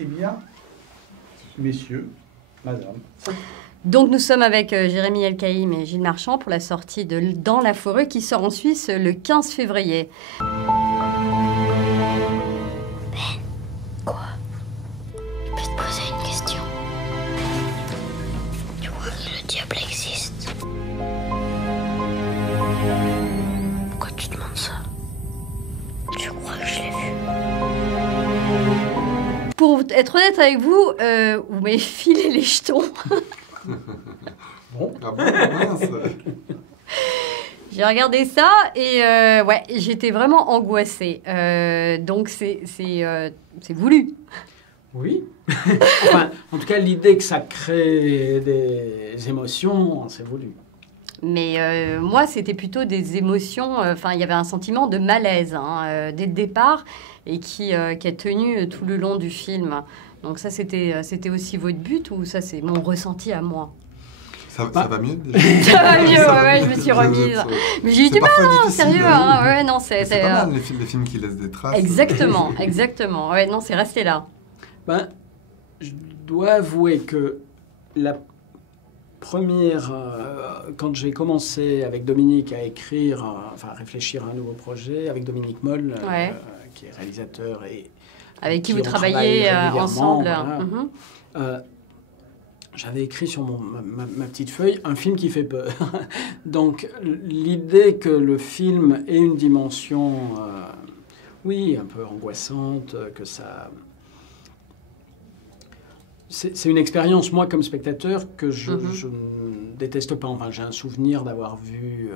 Eh bien, messieurs, madame. Donc nous sommes avec Jérémy Elkaïm et Gilles Marchand pour la sortie de Dans la forêt qui sort en Suisse le 15 février. Ben, quoi? Je peux te poser une question. Tu crois que le diable existe? Pourquoi tu demandes ça? Je crois que je l'ai vu. Pour être honnête avec vous, vous m'avez filé les jetons. Bon, ah bon, mince. J'ai regardé ça et ouais, j'étais vraiment angoissée. Donc c'est voulu. Oui. Enfin, en tout cas, l'idée que ça crée des émotions, c'est voulu. Mais moi, c'était plutôt des émotions. Enfin, il y avait un sentiment de malaise dès le départ et qui a tenu tout le long du film. Donc ça, c'était aussi votre but ou ça, c'est mon ressenti à moi? Ça va mieux déjà? Ça va mieux, ouais, je me suis remise. Mais j'ai dit, pas, sérieux, ouais, non, c'est pas mal les films qui laissent des traces. Exactement, exactement. Ouais, non, c'est resté là. Ben, je dois avouer que la première, quand j'ai commencé avec Dominique à écrire, enfin à réfléchir à un nouveau projet, avec Dominique Moll, ouais. Qui est réalisateur et avec qui vous travaillez ensemble. Voilà. J'avais écrit sur ma petite feuille un film qui fait peur. Donc l'idée que le film ait une dimension, oui, un peu angoissante, que ça... C'est une expérience, moi, comme spectateur, que je ne déteste pas. Enfin, j'ai un souvenir d'avoir vu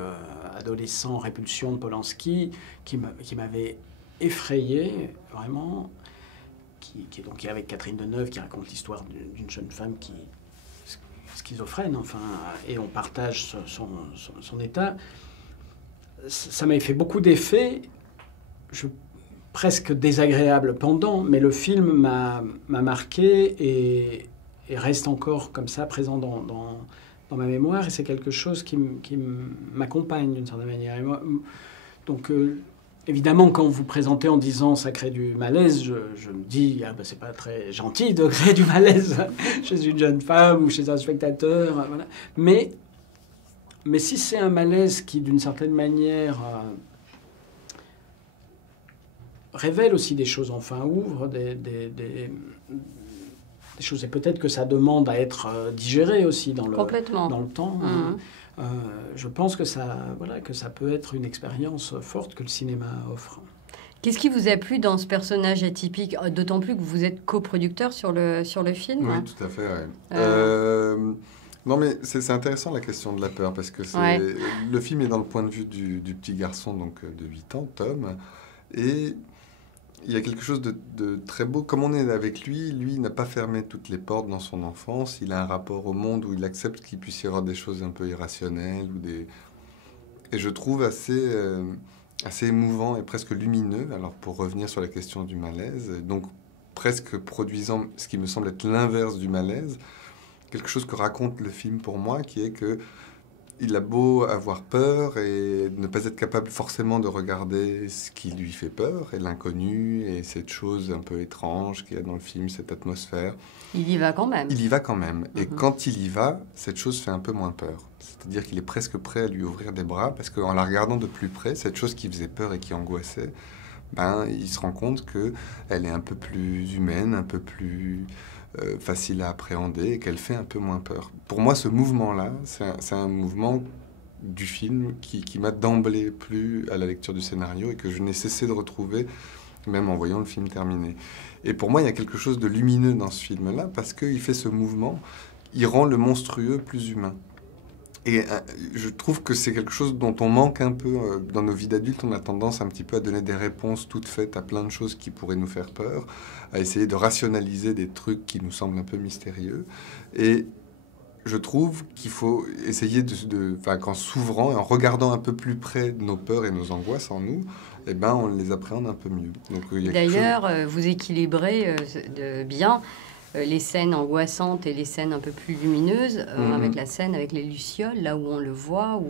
adolescent Répulsion de Polanski, qui m'avait effrayé, vraiment, qui est donc avec Catherine Deneuve, qui raconte l'histoire d'une jeune femme qui schizophrène, enfin, et on partage son état. Ça m'avait fait beaucoup d'effets, presque désagréable pendant, mais le film m'a marqué et reste encore comme ça présent dans ma mémoire, et c'est quelque chose qui m'accompagne d'une certaine manière. Et moi, donc, évidemment, quand vous présentez en disant ça crée du malaise, je me dis, ah ben, c'est pas très gentil de créer du malaise chez une jeune femme ou chez un spectateur. Voilà. Mais si c'est un malaise qui, d'une certaine manière, révèle aussi des choses, enfin, ouvre des choses, et peut-être que ça demande à être digéré aussi dans le temps. Je pense que ça peut être une expérience forte que le cinéma offre. Qu'est-ce qui vous a plu dans ce personnage atypique, d'autant plus que vous êtes coproducteur sur le film? Oui, tout à fait, ouais. Non, mais c'est intéressant la question de la peur, parce que le film est dans le point de vue du petit garçon donc, de 8 ans, Tom, et il y a quelque chose de très beau. Comme on est avec lui, il n'a pas fermé toutes les portes dans son enfance. Il a un rapport au monde où il accepte qu'il puisse y avoir des choses un peu irrationnelles. Et je trouve assez émouvant et presque lumineux, alors pour revenir sur la question du malaise, donc presque produisant ce qui me semble être l'inverse du malaise, quelque chose que raconte le film pour moi, qui est que il a beau avoir peur et ne pas être capable forcément de regarder ce qui lui fait peur, et l'inconnu, et cette chose un peu étrange qu'il y a dans le film, cette atmosphère. Il y va quand même. Il y va quand même. Et quand il y va, cette chose fait un peu moins peur. C'est-à-dire qu'il est presque prêt à lui ouvrir des bras, parce qu'en la regardant de plus près, cette chose qui faisait peur et qui angoissait, il se rend compte qu'elle est un peu plus humaine, un peu plus facile à appréhender, et qu'elle fait un peu moins peur. Pour moi, ce mouvement-là, c'est un mouvement du film qui m'a d'emblée plu à la lecture du scénario et que je n'ai cessé de retrouver même en voyant le film terminé. Et pour moi, il y a quelque chose de lumineux dans ce film-là, parce qu'il fait ce mouvement, il rend le monstrueux plus humain. Et je trouve que c'est quelque chose dont on manque un peu dans nos vies d'adultes. On a tendance un petit peu à donner des réponses toutes faites à plein de choses qui pourraient nous faire peur, à essayer de rationaliser des trucs qui nous semblent un peu mystérieux. Et je trouve qu'il faut essayer qu'en s'ouvrant et en regardant un peu plus près de nos peurs et nos angoisses en nous, on les appréhende un peu mieux. D'ailleurs, vous équilibrez bien les scènes angoissantes et les scènes un peu plus lumineuses, avec la scène avec les lucioles, là où on le voit.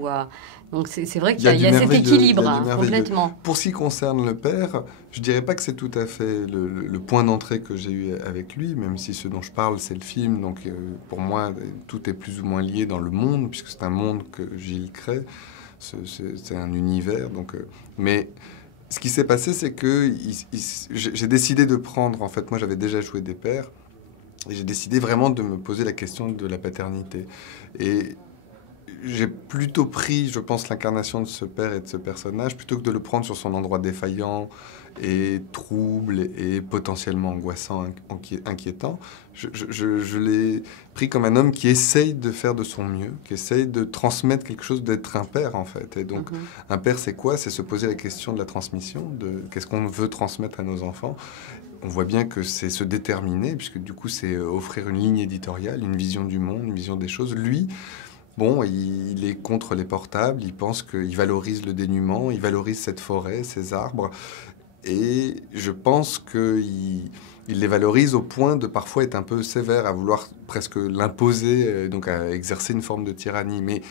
Donc c'est vrai qu'il y a cet équilibre, complètement. Pour ce qui concerne le père, je dirais pas que c'est tout à fait le point d'entrée que j'ai eu avec lui, même si ce dont je parle, c'est le film. Donc pour moi, tout est plus ou moins lié dans le monde, puisque c'est un monde que Gilles crée. C'est un univers. Donc, mais ce qui s'est passé, c'est que j'ai décidé de prendre... En fait, moi, j'avais déjà joué des pères. Et j'ai décidé vraiment de me poser la question de la paternité. Et j'ai plutôt pris, je pense, l'incarnation de ce père et de ce personnage, plutôt que de le prendre sur son endroit défaillant et trouble et potentiellement angoissant, inquiétant. Je l'ai pris comme un homme qui essaye de faire de son mieux, qui essaye de transmettre quelque chose, d'être un père, en fait. Et donc, un père, c'est quoi? C'est se poser la question de la transmission, de qu'est-ce qu'on veut transmettre à nos enfants. On voit bien que c'est se déterminer, puisque du coup, c'est offrir une ligne éditoriale, une vision du monde, une vision des choses. Lui, bon, il est contre les portables, il pense qu'il valorise le dénuement, il valorise cette forêt, ces arbres, et je pense qu'il les valorise au point de parfois être un peu sévère, à vouloir presque l'imposer, donc à exercer une forme de tyrannie. Mais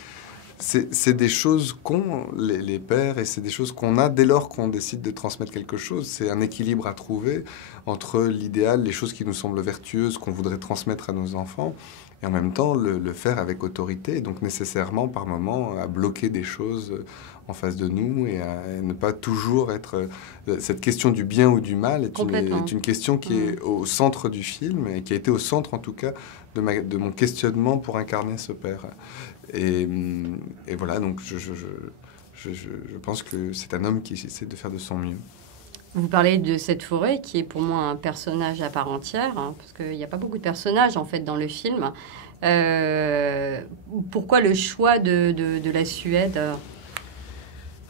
c'est des choses qu'ont les pères, et c'est des choses qu'on a dès lors qu'on décide de transmettre quelque chose. C'est un équilibre à trouver entre l'idéal, les choses qui nous semblent vertueuses, qu'on voudrait transmettre à nos enfants, et en même temps le faire avec autorité, donc nécessairement par moments à bloquer des choses en face de nous et à ne pas toujours être... Cette question du bien ou du mal est une question qui est au centre du film, et qui a été au centre en tout cas de mon questionnement pour incarner ce père. Et voilà, donc je pense que c'est un homme qui essaie de faire de son mieux. Vous parlez de cette forêt qui est pour moi un personnage à part entière, parce qu'il n'y a pas beaucoup de personnages en fait dans le film. Pourquoi le choix de la Suède?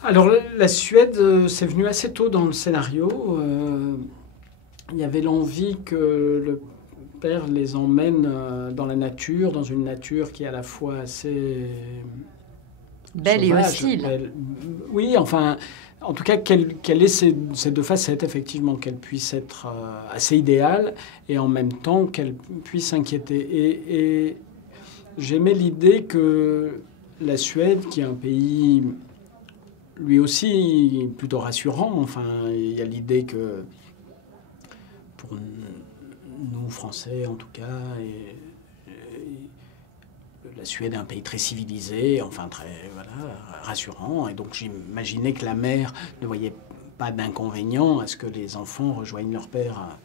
Alors la Suède, c'est venu assez tôt dans le scénario. Il y avait l'envie que le père les emmène dans la nature, dans une nature qui est à la fois assez belle sauvage, et hostile. Oui, enfin... En tout cas, qu'elle ait ces deux facettes, effectivement, qu'elle puisse être assez idéale et en même temps qu'elle puisse inquiéter. Et j'aimais l'idée que la Suède, qui est un pays lui aussi plutôt rassurant, enfin, il y a l'idée que pour nous, Français en tout cas, la Suède est un pays très civilisé, enfin très rassurant. Et donc j'imaginais que la mère ne voyait pas d'inconvénient à ce que les enfants rejoignent leur père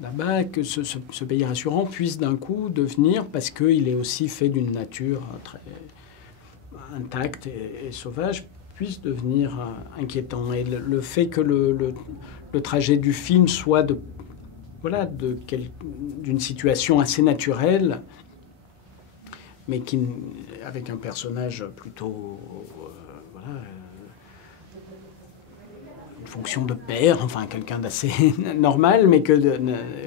là-bas, que ce pays rassurant puisse d'un coup devenir, parce qu'il est aussi fait d'une nature très intacte et sauvage, puisse devenir inquiétant. Et le fait que le trajet du film soit d'une situation assez naturelle, mais avec un personnage plutôt, une fonction de père, enfin quelqu'un d'assez normal, mais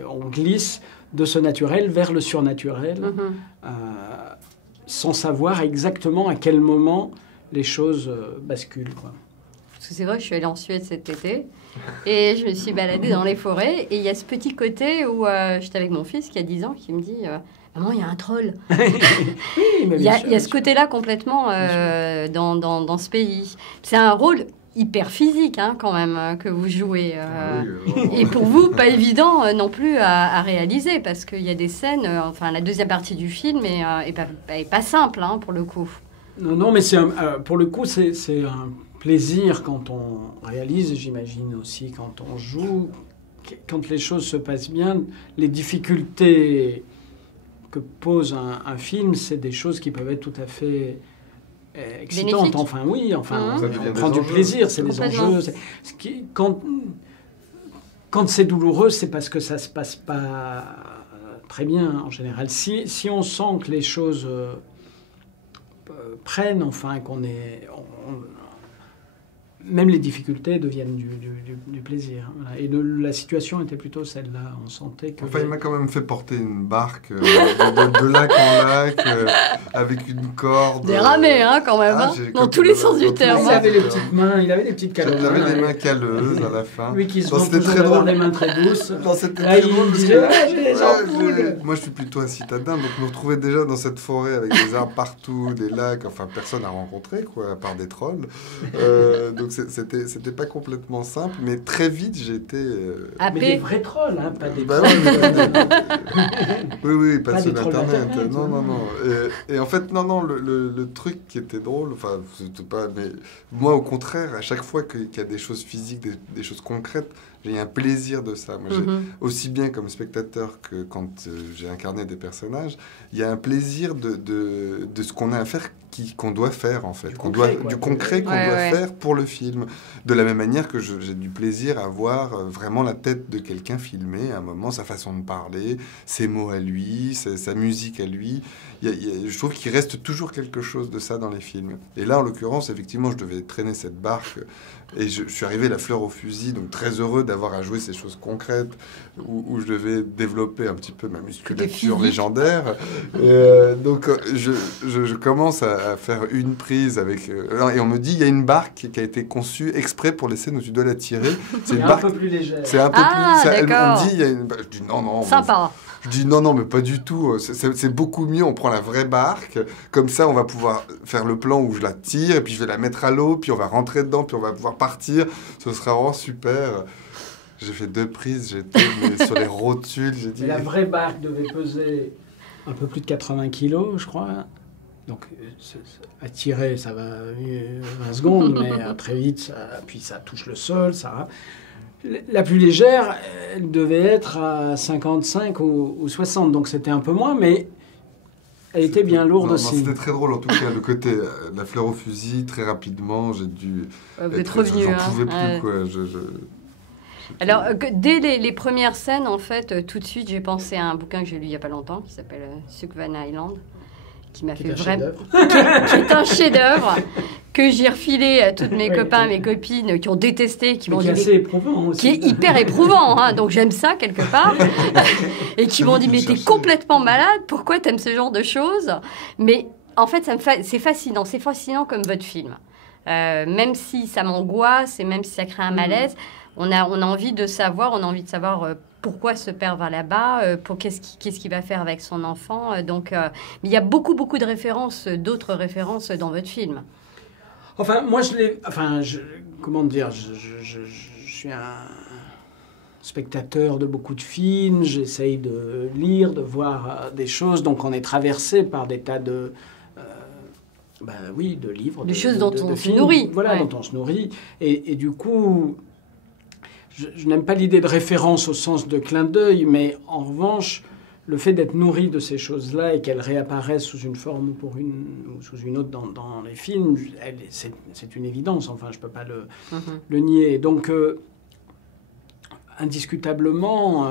on glisse de ce naturel vers le surnaturel, sans savoir exactement à quel moment les choses basculent, quoi. Parce que c'est vrai que je suis allée en Suède cet été, et je me suis baladée dans les forêts, et il y a ce petit côté où j'étais avec mon fils qui a 10 ans, qui me dit... Maman, il y a un troll. Il y a ce côté-là complètement dans ce pays. C'est un rôle hyper physique quand même que vous jouez. Et pour vous, pas évident non plus à réaliser, parce qu'il y a des scènes, la deuxième partie du film est pas simple pour le coup. Non, mais pour le coup, c'est un plaisir quand on réalise, j'imagine aussi quand on joue, quand les choses se passent bien, les difficultés que pose un film, c'est des choses qui peuvent être tout à fait excitantes. Bénéfique. On prend du plaisir, c'est des enjeux. Quand c'est douloureux, c'est parce que ça se passe pas très bien en général. Si on sent que les choses prennent, même les difficultés deviennent du plaisir. Voilà. Et la situation était plutôt celle-là. On sentait que... Enfin, il m'a quand même fait porter une barque de lac en lac, avec une corde. Des ramées, hein, quand même, hein, dans tous les sens du terme. Il avait les petites mains, il avait des petites calottes. Il avait des mains calleuses à la fin. Lui qui se vend toujours d'avoir des mains très douces. Non, c'était Là, très drôle. il disait, j'ai des ampoules. Moi, je suis plutôt un citadin, donc je me retrouvais déjà dans cette forêt avec des arbres partout, des lacs, enfin, personne à rencontrer, quoi, à part des trolls. Donc, c'était pas complètement simple, mais très vite, j'étais... Mais des vrais trolls, hein, pas des trolls. Oui, pas sur des trolls Internet. d'Internet, Non. Et en fait, non, le truc qui était drôle, enfin, c'était pas... Mais moi, au contraire, à chaque fois qu'il y a des choses physiques, des choses concrètes, j'ai un plaisir de ça. Moi, aussi bien comme spectateur que quand j'ai incarné des personnages, il y a un plaisir de ce qu'on a à faire, qu'on doit faire en fait, du concret qu'on doit faire pour le film. De la même manière que j'ai du plaisir à voir vraiment la tête de quelqu'un filmé à un moment, sa façon de parler, ses mots à lui, sa musique à lui. Je trouve qu'il reste toujours quelque chose de ça dans les films. Et là, en l'occurrence, effectivement, je devais traîner cette barque et je suis arrivé la fleur au fusil, donc très heureux d'avoir à jouer ces choses concrètes où je devais développer un petit peu ma musculature légendaire. Donc, je commence à faire une prise avec... et on me dit, il y a une barque qui a été conçue exprès pour les scènes où tu dois la tirer. C'est une barque un peu plus légère. C'est un peu plus... Elle d'accord. me dit, il y a une... Je dis, non. Sympa. Je dis non, mais pas du tout. C'est beaucoup mieux. On prend la vraie barque. Comme ça, on va pouvoir faire le plan où je la tire, et puis je vais la mettre à l'eau, puis on va rentrer dedans, puis on va pouvoir partir. Ce sera vraiment super. J'ai fait 2 prises. J'étais sur les rotules. J'ai dit... La vraie barque devait peser un peu plus de 80 kilos, je crois. Donc, à tirer, ça va 20 secondes, mais très vite, puis ça touche le sol, ça... La plus légère, elle devait être à 55 ou 60, donc c'était un peu moins, mais elle était bien lourde aussi. C'était très drôle en tout cas, le côté la fleur au fusil, très rapidement, j'ai dû... Vous êtes revenu. J'en pouvais plus, quoi. Alors, dès les premières scènes, en fait, tout de suite, j'ai pensé à un bouquin que j'ai lu il n'y a pas longtemps, qui s'appelle Sukvan Island, qui m'a fait vraiment... qui est un chef-d'œuvre, que j'ai refilé à tous mes copains, mes copines, qui ont détesté, qui m'ont dit... assez éprouvant aussi. Qui est hyper éprouvant, hein, donc j'aime ça quelque part. Et qui m'ont dit, mais t'es complètement malade, pourquoi t'aimes ce genre de choses? Mais en fait, c'est fascinant comme votre film. Même si ça m'angoisse et même si ça crée un malaise, on a envie de savoir, pourquoi ce père va là-bas, qu'est-ce qu'il va faire avec son enfant. Mais il y a beaucoup de références, d'autres références dans votre film. Enfin, moi, comment dire, je suis un spectateur de beaucoup de films, j'essaye de lire, de voir des choses, donc on est traversé par des tas de... de livres. Des choses dont on se nourrit. Voilà, dont on se nourrit. Et du coup... Je n'aime pas l'idée de référence au sens de clin d'œil, mais en revanche, le fait d'être nourri de ces choses-là et qu'elles réapparaissent sous une forme ou sous une autre dans les films, c'est une évidence. Enfin, je ne peux pas le nier. Donc, indiscutablement,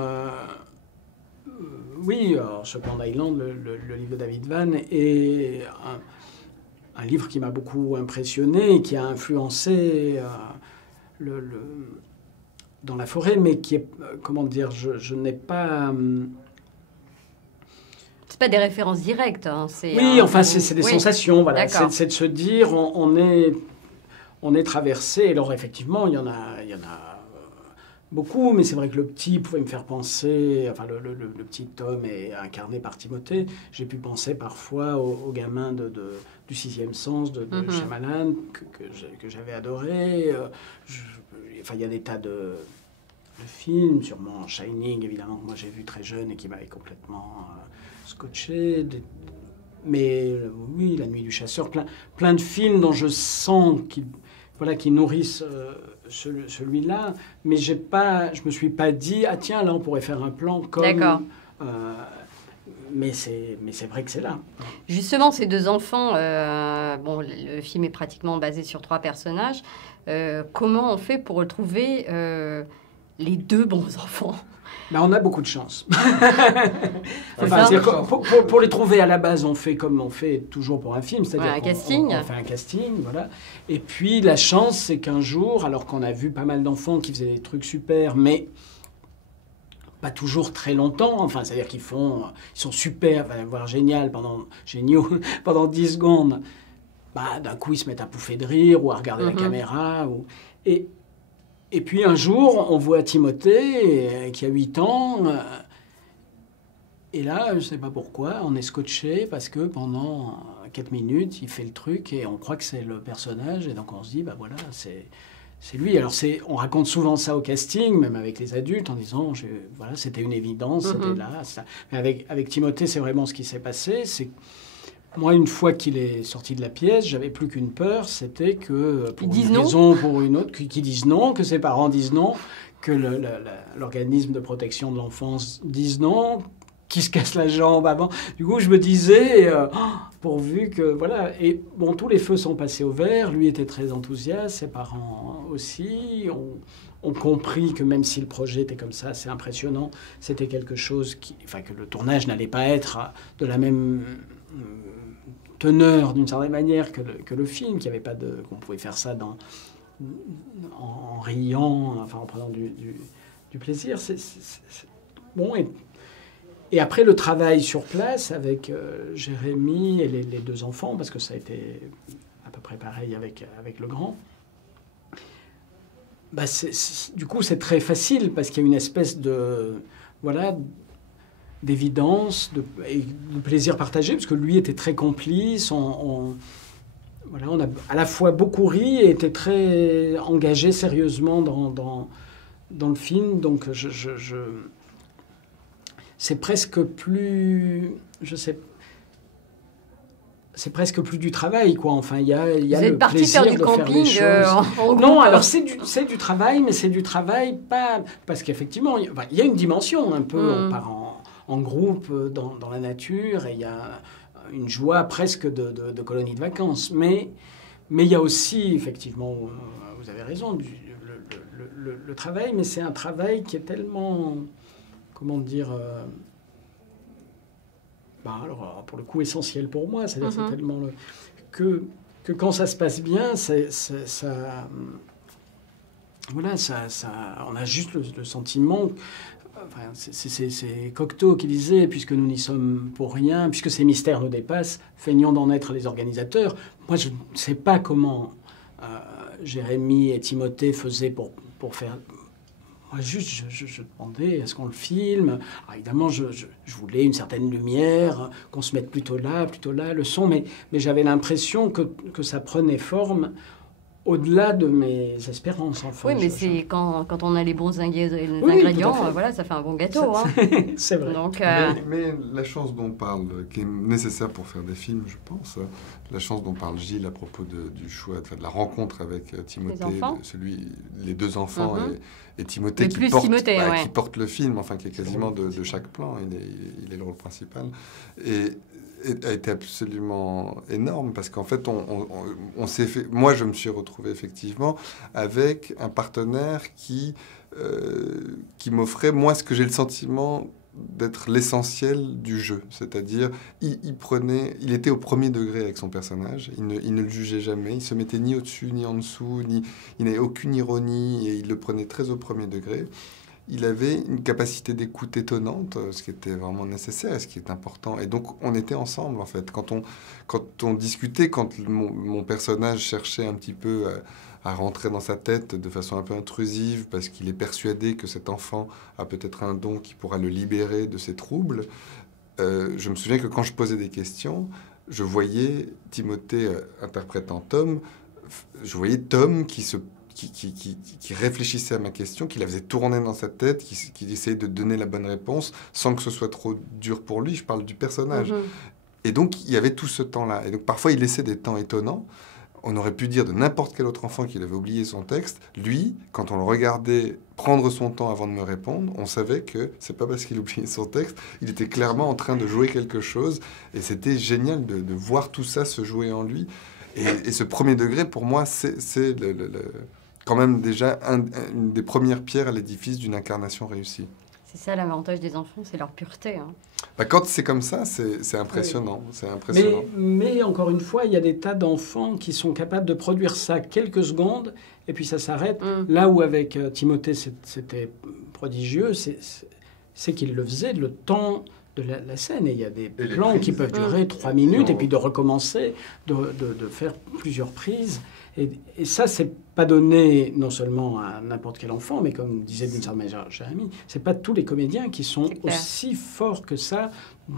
oui, Sukvan Island, le livre de David Vann, est un livre qui m'a beaucoup impressionné et qui a influencé dans la forêt, mais qui est, comment dire, je n'ai pas... C'est pas des références directes. Hein, c'est des sensations, voilà. C'est de se dire, on est traversé. Alors effectivement, il y en a beaucoup, mais c'est vrai que le petit pouvait me faire penser, enfin le petit Tom est incarné par Timothée. J'ai pu penser parfois au gamin du Sixième Sens de Shyamalan, que j'avais adoré. Enfin, il y a des tas de films, sûrement Shining, évidemment, que moi j'ai vu très jeune et qui m'avait complètement scotché. Mais oui, La Nuit du Chasseur, plein de films dont je sens qu'ils nourrissent celui-là. Mais je me suis pas dit, ah tiens, là on pourrait faire un plan comme... D'accord. Mais c'est vrai que c'est là. Justement, ces 2 enfants, le film est pratiquement basé sur 3 personnages. Comment on fait pour retrouver les 2 bons enfants? Ben, on a beaucoup de chance. C'est Enfin, ça. c'est-à-dire que pour les trouver à la base, on fait comme on fait toujours pour un film, c'est-à-dire Ouais, un qu'on- casting. on fait un casting, voilà. Et puis la chance, c'est qu'un jour, alors qu'on a vu pas mal d'enfants qui faisaient des trucs super, mais pas toujours très longtemps, enfin, c'est-à-dire ils sont super, enfin, voire géniaux pendant 10 secondes. Bah, d'un coup, ils se mettent à pouffer de rire ou à regarder la caméra. Et puis un jour, on voit Timothée, qui a 8 ans, et là, je ne sais pas pourquoi, on est scotché parce que pendant 4 minutes, il fait le truc et on croit que c'est le personnage. Et donc on se dit, bah voilà, c'est lui. Alors on raconte souvent ça au casting, même avec les adultes, en disant, voilà, c'était une évidence, c'était là. Ça. Mais avec Timothée, c'est vraiment ce qui s'est passé. C'est moi, une fois qu'il est sorti de la pièce, j'avais plus qu'une peur, c'était que, pour une raison ou pour une autre, qu'ils disent non, que ses parents disent non, que l'organisme de protection de l'enfance dise non, qu'il se casse la jambe avant. Du coup, je me disais, pourvu que... Voilà. Et bon, tous les feux sont passés au vert, lui était très enthousiaste, ses parents aussi, ont compris que même si le projet était comme ça, c'est impressionnant, c'était quelque chose que le tournage n'allait pas être de la même... teneur d'une certaine manière que le film, qu'on pouvait faire ça en riant, enfin en prenant du plaisir. Bon, et après le travail sur place avec Jérémy et les 2 enfants, parce que ça a été à peu près pareil avec le grand, bah du coup c'est très facile parce qu'il y a une espèce de... Voilà, d'évidence, de plaisir partagé, parce que lui était très complice. Voilà, on a à la fois beaucoup ri et était très engagé sérieusement dans le film. Donc, c'est presque plus... Je sais... C'est presque plus du travail, quoi. Enfin, il y a le plaisir de faire des choses. En groupe. Non, alors c'est du travail, mais c'est du travail pas... Parce qu'effectivement, il y a une dimension un peu, on part en groupe dans la nature, et il y a une joie presque de colonie de vacances. Mais il y a aussi, effectivement, vous avez raison, le travail, mais c'est un travail qui est tellement, comment dire, alors, pour le coup, essentiel pour moi. C'est-à-dire c'est tellement... que quand ça se passe bien, ça... Voilà, on a juste le sentiment... Enfin, c'est Cocteau qui disait, puisque nous n'y sommes pour rien, puisque ces mystères nous dépassent, feignons d'en être les organisateurs. Moi, je ne sais pas comment Jérémy et Timothée faisaient pour faire... Moi, juste, je demandais, est-ce qu'on le filme? Alors, évidemment, je voulais une certaine lumière, qu'on se mette plutôt là, le son, mais j'avais l'impression que ça prenait forme au-delà de mes espérances, enfin. Oui, mais c'est quand on a les bons ingrédients, voilà, ça fait un bon gâteau. C'est vrai. Donc, mais la chance dont parle, qui est nécessaire pour faire des films, je pense, la chance dont parle Gilles à propos du choix, de la rencontre avec Timothée, les 2 enfants et Timothée, qui porte le film, enfin qui est quasiment de chaque plan, il est le rôle principal. Et a été absolument énorme parce qu'en fait, on s'est fait... Moi, je me suis retrouvé effectivement avec un partenaire qui m'offrait, moi, ce que j'ai le sentiment d'être l'essentiel du jeu. C'est-à-dire, il était au premier degré avec son personnage, il ne le jugeait jamais, il se mettait ni au-dessus, ni en dessous, il n'avait aucune ironie et il le prenait très au premier degré. Il avait une capacité d'écoute étonnante, ce qui était vraiment nécessaire et ce qui est important. Et donc, on était ensemble, en fait. Quand on discutait, quand mon personnage cherchait un petit peu à rentrer dans sa tête de façon un peu intrusive, parce qu'il est persuadé que cet enfant a peut-être un don qui pourra le libérer de ses troubles, je me souviens que quand je posais des questions, je voyais Timothée interprétant Tom, je voyais Tom qui réfléchissait à ma question, qui la faisait tourner dans sa tête, qui essayait de donner la bonne réponse sans que ce soit trop dur pour lui. Je parle du personnage. Et donc, il y avait tout ce temps-là. Et donc, parfois, il laissait des temps étonnants. On aurait pu dire de n'importe quel autre enfant qu'il avait oublié son texte. Lui, quand on le regardait prendre son temps avant de me répondre, on savait que c'est pas parce qu'il oubliait son texte. Il était clairement en train de jouer quelque chose. Et c'était génial de voir tout ça se jouer en lui. Et ce premier degré, pour moi, c'est quand même déjà une des premières pierres à l'édifice d'une incarnation réussie. C'est ça l'avantage des enfants, c'est leur pureté. Hein. Bah, quand c'est comme ça, c'est impressionnant. Oui. C'est impressionnant. Mais encore une fois, il y a des tas d'enfants qui sont capables de produire ça quelques secondes et puis ça s'arrête. Là où avec Timothée c'était prodigieux, c'est qu'il le faisait le temps de la scène. Et il y a des plans qui peuvent durer 3 minutes et puis de recommencer, de faire plusieurs prises. Et ça, c'est pas donné non seulement à n'importe quel enfant, mais comme disait d'une certaine manière Jérémy, c'est pas tous les comédiens qui sont aussi forts que ça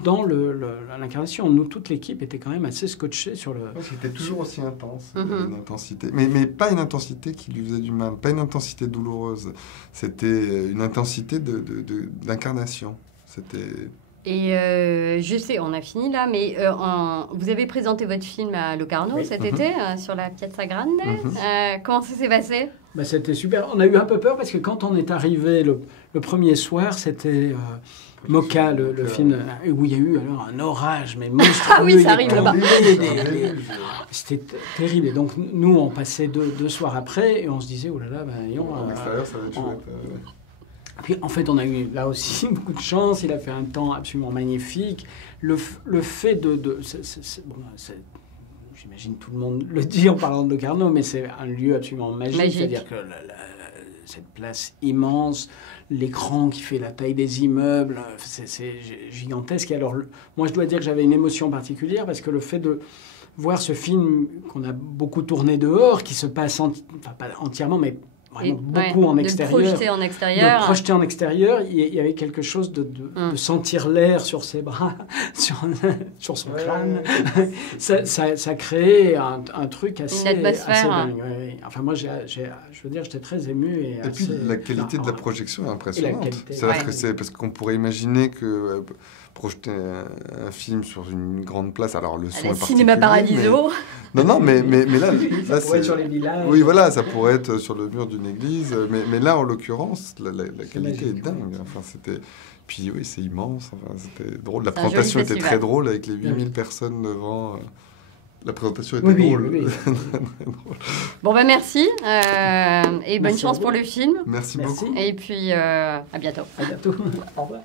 dans l'incarnation. Nous, toute l'équipe était quand même assez scotchée sur le... C'était toujours aussi intense, une intensité. Mais pas une intensité qui lui faisait du mal, pas une intensité douloureuse. C'était une intensité d'incarnation. C'était... Et je sais, on a fini là, mais vous avez présenté votre film à Locarno cet été, sur la Piazza Grande. Comment ça s'est passé? Bah, c'était super. On a eu un peu peur parce que quand on est arrivé le premier soir, c'était Mocha, le film, où il y a eu alors un orage, mais monstrueux. Ah oui, ça arrive là-bas. C'était terrible. Et donc, nous, on passait deux soirs après et on se disait, oh là là, en extérieur, ça va être chouette. Puis en fait, on a eu là aussi beaucoup de chance. Il a fait un temps absolument magnifique. Le fait j'imagine tout le monde le dit en parlant de Locarno, mais c'est un lieu absolument magique. C'est-à-dire que cette place immense, l'écran qui fait la taille des immeubles, c'est gigantesque. Et alors, moi, je dois dire que j'avais une émotion particulière parce que le fait de voir ce film qu'on a beaucoup tourné dehors, qui se passe, pas entièrement, mais beaucoup en extérieur. De projeter en extérieur. De projeter en extérieur, il y avait quelque chose de sentir l'air sur ses bras, sur son crâne. Ça créait un truc assez... Une atmosphère. Assez dingue, ouais. Enfin, moi, je veux dire, j'étais très ému. Et puis, la qualité de la projection est impressionnante. C'est-à-dire que c'est parce qu'on pourrait imaginer que... projeter un film sur une grande place, alors le son est particulier. Cinéma Paradiso. Non, mais là ça pourrait être sur les villages. Oui, voilà, ça pourrait être sur le mur d'une église, mais là, en l'occurrence, la qualité est dingue. Enfin, c'était... Puis oui, c'est immense, enfin, c'était drôle. La présentation était très drôle avec les 8000 personnes devant... La présentation était drôle. Oui. Bon, merci. Et bonne chance pour le film. Merci beaucoup. Et puis, à bientôt. À bientôt. Au revoir.